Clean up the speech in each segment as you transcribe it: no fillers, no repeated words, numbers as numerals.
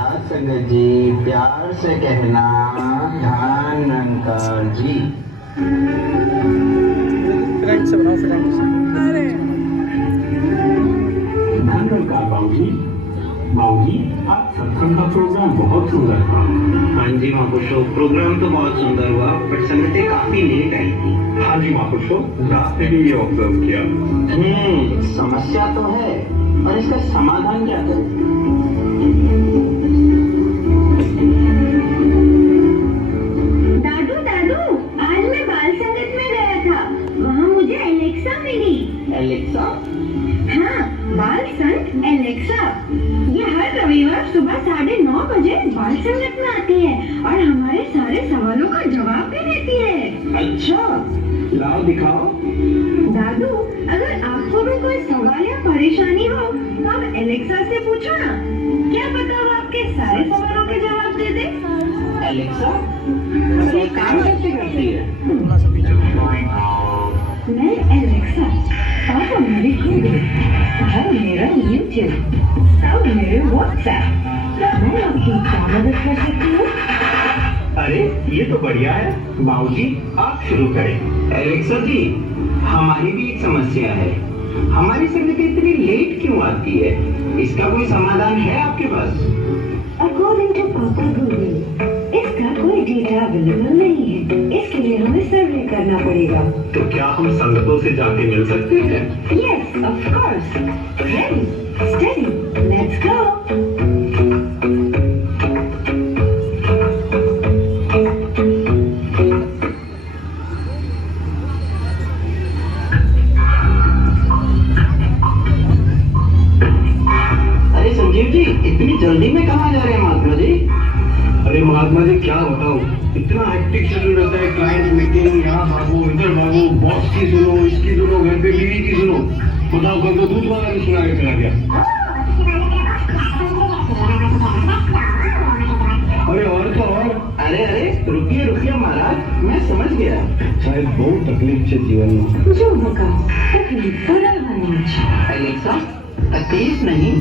आदाब संगत जी, प्यार से कहना धान अंकल जी। फ्रेंड से बनाओ फ्रेंड से। अरे धन्यवाद बाबूजी। बाबूजी, आज सत्संग का प्रोग्राम बहुत सुंदर था। हाँ जी महापुरुषो, प्रोग्राम तो बहुत सुंदर हुआ, पर संगतें काफी लेट आई थी। हाँ जी महापुरुषो, रास्ते में ये ऑब्जर्व किया। समस्या तो है, और इसका समाधान क्या करें? दादू दादू, आज मैं बाल संगत में गया था, वहाँ मुझे एलेक्सा मिली। एलेक्सा? हाँ, बाल संत एलेक्सा। ये हर रविवार सुबह 9:30 बजे बाल संगत में आती है और हमारे सारे सवालों का जवाब भी देती है। अच्छा, लाओ दिखाओ। दादू, अगर आपको भी कोई सवाल या परेशानी हो तो आप एलेक्सा से पूछो ना, क्या पता वो आपके सारे सवालों के जवाब दे दे। एलेक्सा ये काम कैसे करती है? थोड़ा सा पीछे मैं एलेक्सा, अब मेरी गूगल, अब मेरा यूट्यूब, अब मेरे व्हाट्सएप, मैं आपकी क्या मदद कर सकती हूँ? अरे ये तो बढ़िया है। बाबूजी, आप शुरू करें। एलेक्सा जी, हमारी भी एक समस्या है। हमारी संगति इतनी लेट क्यों आती है? इसका कोई समाधान है आपके पास? अकॉर्डिंग टू पापा गूगल, इसका कोई डेटा अवेलेबल नहीं है। इसके लिए हमें सर्वे करना पड़ेगा। तो क्या हम संगतों से जाके मिल सकते हैं? Yes, of course. Ready, steady, let's go. अरे संजीव जी, इतनी जल्दी में कहाँ जा रहे हैं महात्मा जी? अरे महात्मा जी, क्या बताओ, इतना हेक्टिक शेड्यूल रहता है। क्लाइंट मीटिंग, यहाँ भागो इधर भागो, बॉस की सुनो, इसकी सुनो, घर पे बीवी की सुनो। बताओ, कल तो दूध वाला भी सुना के चला गया। अरे और तो और। अरे अरे, रुकिए रुकिए महाराज, मैं समझ गया। शायद बहुत तकलीफ से जीवन में। जो होगा, तकलीफ तो रहनी चाहिए। एलेक्सा, तकलीफ नहीं,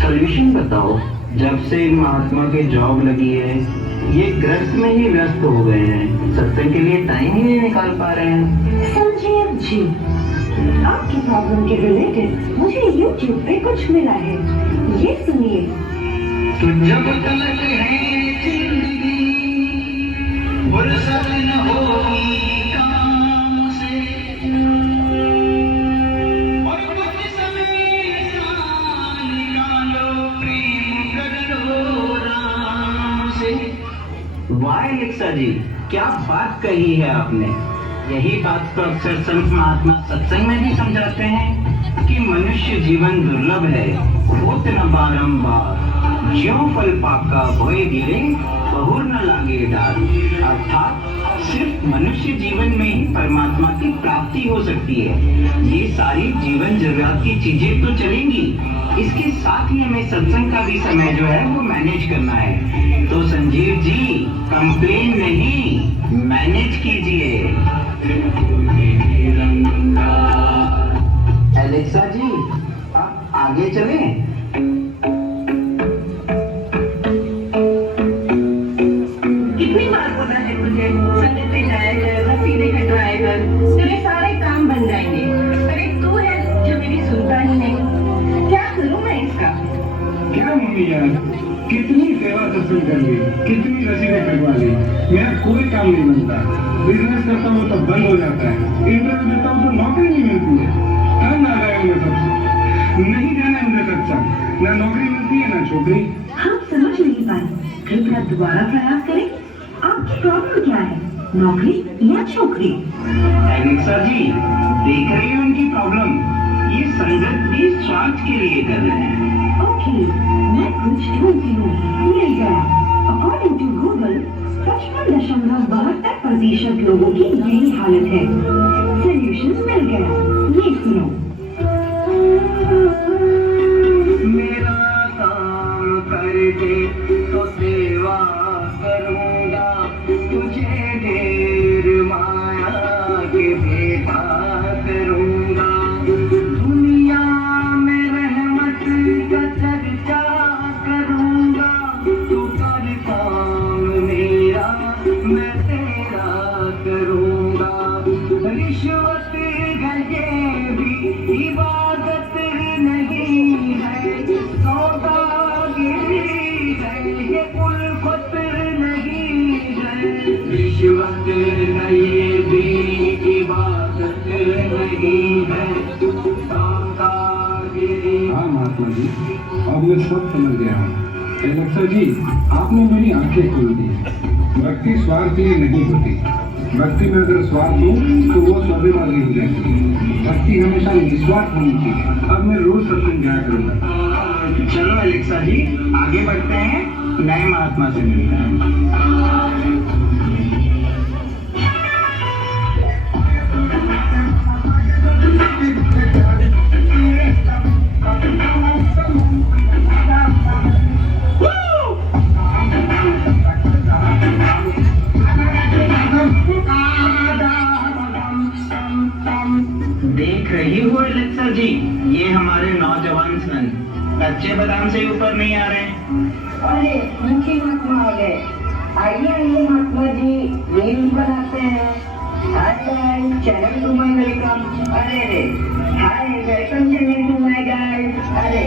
सॉल्यूशन बताओ। जब से इन महात्मा के जॉब लगी है, ये ग्रस्त में ही व्यस्त हो गए हैं, सत्संग के लिए टाइम ही नहीं निकाल पा रहे हैं। संजीव जी, आपकी प्रॉब्लम के रिलेटेड मुझे YouTube पे कुछ मिला है, ये सुनिए। तो जब तक है जिंदगी, फुर्सत न होगी काम से, और कुछ समय ऐसा निकालो, प्रेम कर लो राम से। वाह एलेक्सा जी, क्या बात कही है आपने। यही बात तो अक्सर संत महात्मा सत्संग में भी समझाते हैं कि मनुष्य जीवन दुर्लभ है, होत न बारंबार, ज्यों फल पाका भोए गिरे, बहुर न लागे डार। अर्थात सिर्फ मनुष्य जीवन में ही परमात्मा की प्राप्ति हो सकती है। ये सारी जीवन जरूरत की चीजें तो चलेंगी, इसके साथ ही हमें सत्संग का भी समय जो है वो मैनेज करना है। तो संजीव जी, कंप्लेन नहीं, मैनेज कीजिए। एलेक्सा जी, आप आगे चलें। कितनी बार बोला है तुझे, संगत पे जाया कर, रसीदें कटवाया कर, तेरे सारे काम बन जाएंगे। पर एक तू है जो मेरी सुनता ही नहीं। क्या करूं मैं इसका? क्या मम्मी यार, कितनी सेवा सत्संग कर ली, कितनी रसीदें कटवा ली, मेरा कोई काम नहीं बनता। बिजनेस करता हूँ तो बंद हो जाता है, इंटरव्यू देता हूँ तो नौकरी नहीं मिलती है। तंग आ गया मुझे सबसे, नहीं जाना मुझे सत्संग, ना नौकरी मिलती है ना छोकरी। हम समझ नहीं पाए, कृपया दोबारा प्रयास करें। आपकी प्रॉब्लम क्या है, नौकरी या छोकरी? एलेक्सा जी, देख रही हो उनकी प्रॉब्लम, ये संगत भी स्वार्थ के लिए कर रहे हैं। ओके, मैं कुछ ढूंढती हूँ, मिल गया। अकॉर्डिंग टू गूगल, 55.72% लोगों की यही हालत है। सॉल्यूशन मिल गया, ये सुनो। मेरा काम कर दे तो सेवा करूंगा, तुझे ढेर माया के भेदा करूंगा। दुनिया में रहमत का चर्चा करूंगा, महात्मा जी, अब मैं सब समझ गया हूँ। एलेक्सा जी, आपने मेरी आंखें खोल दी। भक्ति स्वार्थ के लिए नहीं होती। भक्ति में अगर स्वार्थ हो तो वो स्वाभिमानी हो जाती है। भक्ति हमेशा निस्वार्थ होनी चाहिए। अब मैं रोज सत्संग जाया करूँगा। चलो एलेक्सा जी, आगे बढ़ते हैं, नए महात्मा से मिलते हैं। देख रही हो एलेक्सा जी, ये हमारे नौजवान सन कच्चे बादाम से ऊपर नहीं आ रहे। अरे मुख्य महात्मा आ गए। आइए आइए महात्मा जी, रील बनाते हैं। Hi channel to my welcome. अरे रे hi welcome channel to my guys. अरे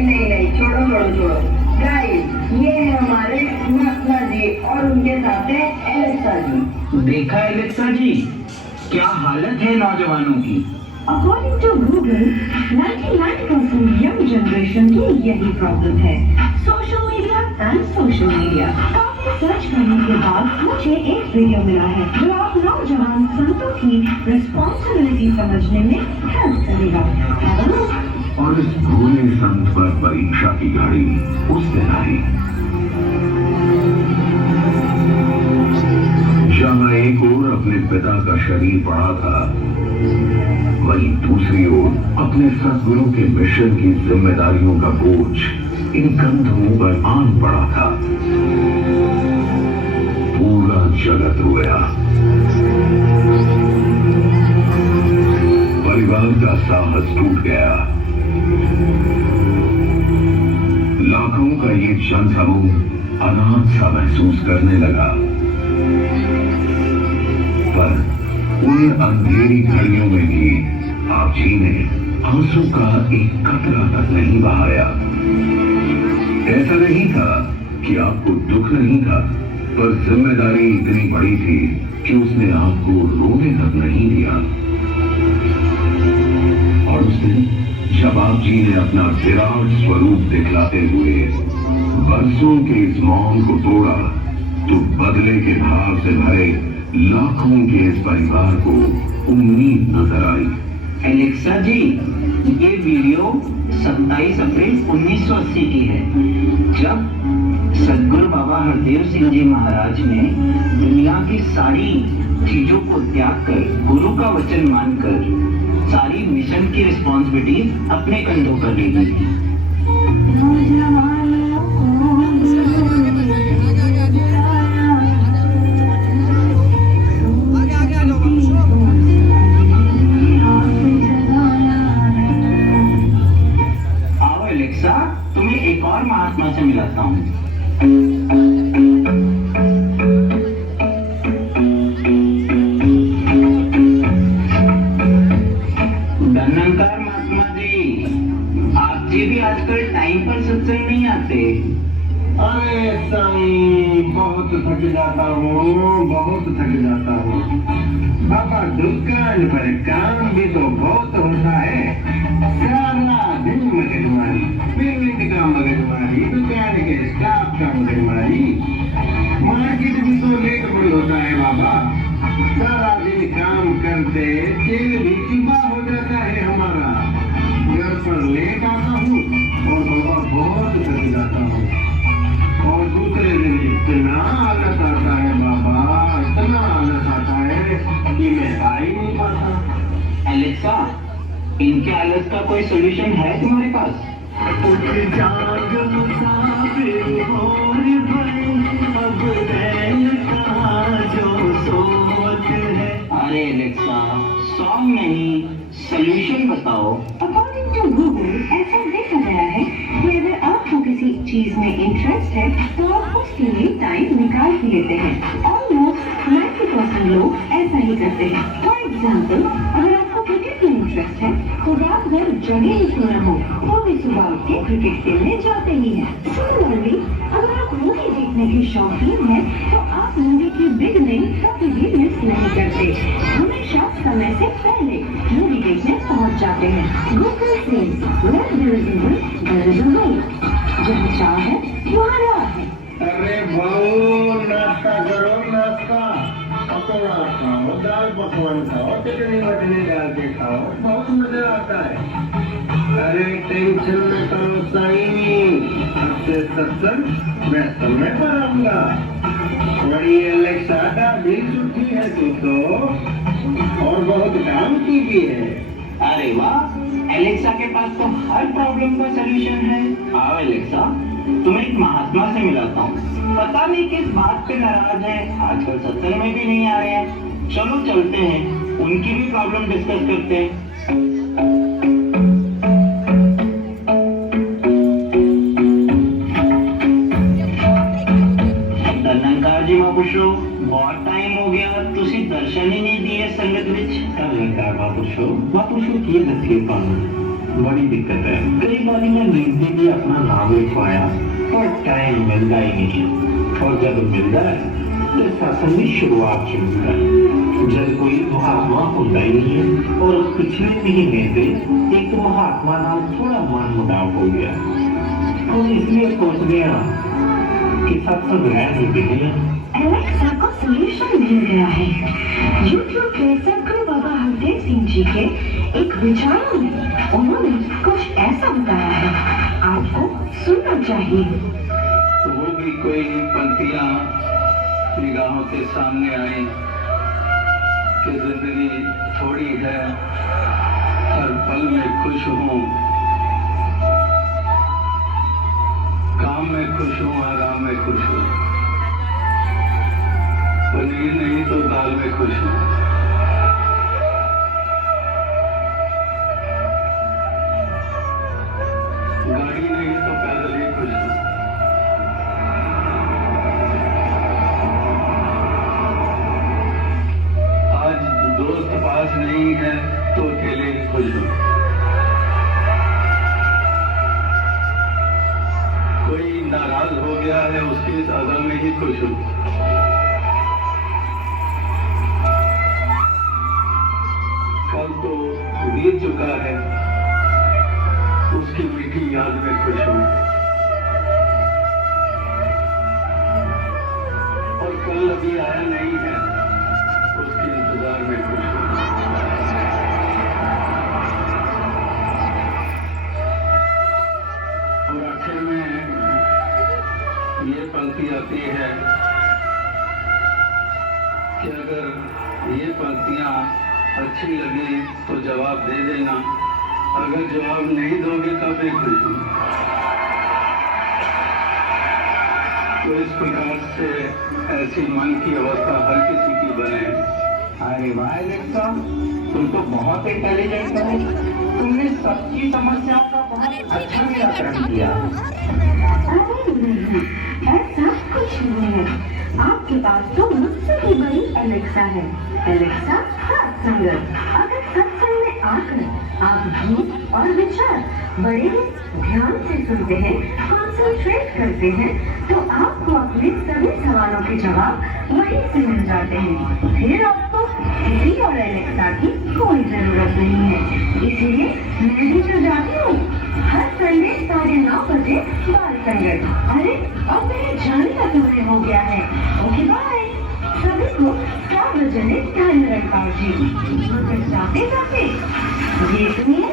नहीं छोड़ो गाइस, ये है हमारे महात्मा जी और उनके साथ है एलेक्सा जी। देखा एलेक्सा जी, क्या हालत है नौजवानों की। According to Google, 99% young generation की यही प्रॉब्लम है। Social media and social media. काफी सर्च करने के बाद मुझे एक वीडियो मिला है जो आप नौजवान संतों की रिस्पॉन्सिबिलिटी समझने में हेल्प करेगा। और इस भोले संत पर परीक्षा की घड़ी उस दिन आई जहाँ एक ओर अपने पिता का शरीर पड़ा था, वहीं दूसरी ओर अपने सद्गुरु के मिशन की जिम्मेदारियों का बोझ इन कंधों पर आन पड़ा था। पूरा जगत रोया। परिवार का साहस टूट गया। लाखों का ये जनसमूह अनाथ सा महसूस करने लगा। पर उन अंधेरी घड़ियों में भी आप जी ने आंसू का एक कतरा तक नहीं बहाया। ऐसा नहीं था कि आपको दुख नहीं था, पर जिम्मेदारी इतनी बड़ी थी कि उसने आपको रोने तक नहीं दिया। और उस दिन जब आप जी ने अपना विराट स्वरूप दिखलाते हुए बरसों के इस मौन को तोड़ा, तो बदले के भाव से भरे लाखों के इस परिवार को उम्मीद नजर आई। एलेक्सा जी, ये वीडियो 27 अप्रैल 1980 की है, जब सदगुरु बाबा हरदेव सिंह जी महाराज ने दुनिया की सारी चीजों को त्याग कर गुरु का वचन मानकर सारी मिशन की रिस्पॉन्सिबिलिटी अपने कंधों पर ले ली थी। तुम्हें एक और महात्मा से मिलाता हूँ। धन्यकार महात्मा जी, आप जी भी आजकल टाइम पर सत्संग नहीं आते। अरे साईं, बहुत थक जाता हूँ। बाबा दुकान पर काम भी तो बहुत होता है। सारा दिन मगजमारी, पेमेंट का मगजमारी, दुकान के स्टाफ का मगजमारी, मार्केट भी तो लेट बंद होता है बाबा। सारा दिन काम करते तेल भी चिपा हो जाता है हमारा। घर पर लेट आता हूँ और बाबा बहुत थक जाता हूँ। और दूसरे दिन इतना आलस आता है बाबा, इतना आलस आता है कि मैं आ ही नहीं पाता। एलेक्सा, इनके आलस का कोई सोल्यूशन है तुम्हारे पास? अरे एलेक्सा, सॉन्ग नहीं, सोल्यूशन बताओ। अकॉर्डिंग टू गूगल, ऐसा देखा गया है कि अगर आपको किसी चीज में इंटरेस्ट है तो आप उसके लिए टाइम निकाल ही लेते हैं। ऑलमोस्ट 90% लोग ऐसा ही करते हैं। फॉर एग्जाम्पल, अगर आपको क्रिकेट में इंटरेस्ट है तो रात भर जगे ही क्यों न हो, वो भी सुबह उठ के क्रिकेट खेलने जाते ही हैं। सिमिलरली, अगर आप मूवी देखना देखने के शौकीन हैं तो आप मूवी की बिगनिंग कभी भी मिस नहीं करते। हमेशा समय से पहले मूवी देखने पहुंच जाते हैं। गूगल से जहाँ चाह है वहाँ राह है। अरे बहू नाश्ता करो नाश्ता, पकौड़ा खाओ, दाल पकवान खाओ, चटनी वटनी डाल के खाओ, बहुत मजा आता है। अरे टेंशन में करो साईं, आपसे सत्संग मैं समय पर आऊंगा। बड़ी एलेक्सा भी छुट्टी है तू तो, और बहुत काम की भी है। अरे वाह, एलेक्सा के पास तो हर प्रॉब्लम का सलूशन है। आओ एलेक्सा, तुम्हें एक महात्मा से मिलाता हूँ। पता नहीं किस बात पे नाराज है, आजकल सत्संग में भी नहीं आ रहे हैं। चलो चलते हैं, उनकी भी प्रॉब्लम डिस्कस करते हैं। धनंकार जी महापुरुषो, बहुत टाइम हो गया, तुसी दर्शन ही नहीं दिए संगत विच। धनंकार महापुरुषो की दसिए पाऊँ, बड़ी दिक्कत है। कई बार मैं नींद भी अपना नाम लिखवाया पर टाइम मिलता ही नहीं, और जब मिलता है तो सत्संग की शुरुआत ही मिलता है। जब कोई महात्मा होता ही नहीं है, और पिछले महीने से एक महात्मा नाम थोड़ा मन मुटाव हो गया, तो इसलिए सोच गया कि सत्संग रह नहीं देंगे। एलेक्सा को सॉल्यूशन मिल गया है। यूट्यूब पे सदगुरु बाबा हरदेव सिंह जी के एक विचारों में उन्होंने कुछ ऐसा बताया है, आपको सुनना चाहिए। तो वो भी कोई पंक्तियां निगाहों के सामने आई कि जिंदगी थोड़ी है, हर पल में खुश हूँ, काम में खुश हूँ, आराम में खुश हूँ, पनीर नहीं तो दाल में खुश हूँ। गाड़ी नहीं तो पैदल ही खुश हूँ। आज दोस्त पास नहीं है तो अकेले ही खुश हूँ। कोई नाराज हो गया है उसकी इस अदा में ही खुश हूँ। कल तो बीत चुका है, उसकी मीठी याद में खुश हूँ, और कल अभी आया नहीं है, उसके इंतजार में खुश हूँ। और आखिर में ये पंक्ति आती है कि अगर ये पंक्तियां अच्छी लगी तो जवाब दे देना, अगर जवाब नहीं दोगे तब भी खुश हूँ। तो इस प्रकार से ऐसी मन की अवस्था हर किसी की बने। अरे वाह एलेक्सा, तुम तो बहुत इंटेलिजेंट हो। तुमने सबकी समस्याओं का बहुत अच्छा निराकरण किया। अरे नहीं, ऐसा कुछ नहीं है। आपके पास तो मुझसे भी बड़ी एलेक्सा है। एलेक्सा सत्संग। अगर सत्संग में आकर आप गीत और विचार बड़े ध्यान से सुनते हैं, कंसंट्रेट करते हैं, तो आपको अपने सभी सवालों के जवाब वहीं से मिल जाते हैं। फिर आपको किसी और एलेक्सा की कोई जरूरत नहीं है। इसीलिए मैं भी तो जाती हूँ हर संडे 9:30 बजे बाल संगत। अरे अब मेरे जाने का समय हो गया है। Okay bye. सभी को सार्वजनिक धन्यवाद जी। जाते जाते ये सुनिए।